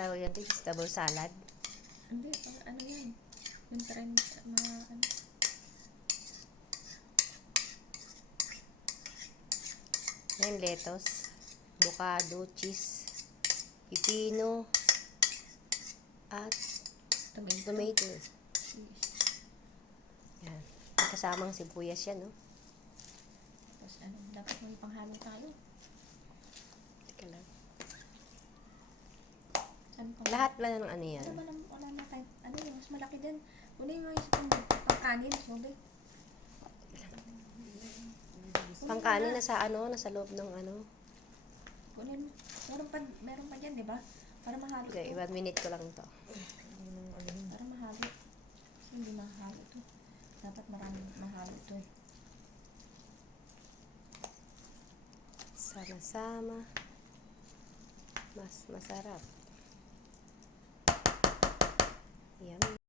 tawag yan? Vegetable salad? Hindi, ano yan? Yung trend, mga ano. Yan, lettuce, avocado, cheese, pipino, at tomato. Yan. May kasamang sibuyas yan, no? Tapos ano, dapat may panghalo tayo. Teka lang. Saan pa? Lahat ba ng ano yan? Wala na tayo. Ano yung mas malaki din. Kunin mo yung pangkanin, sorry. Pangkanin nasa ano, nasa loob ng ano. Kunin mo. Meron pa dyan, di ba? Para mahalo Okay, to. 1 minute ko lang to. Para mahalo. Hindi mahalo to. Dapat maraming mahalo to eh. Sama-sama. Mas masarap.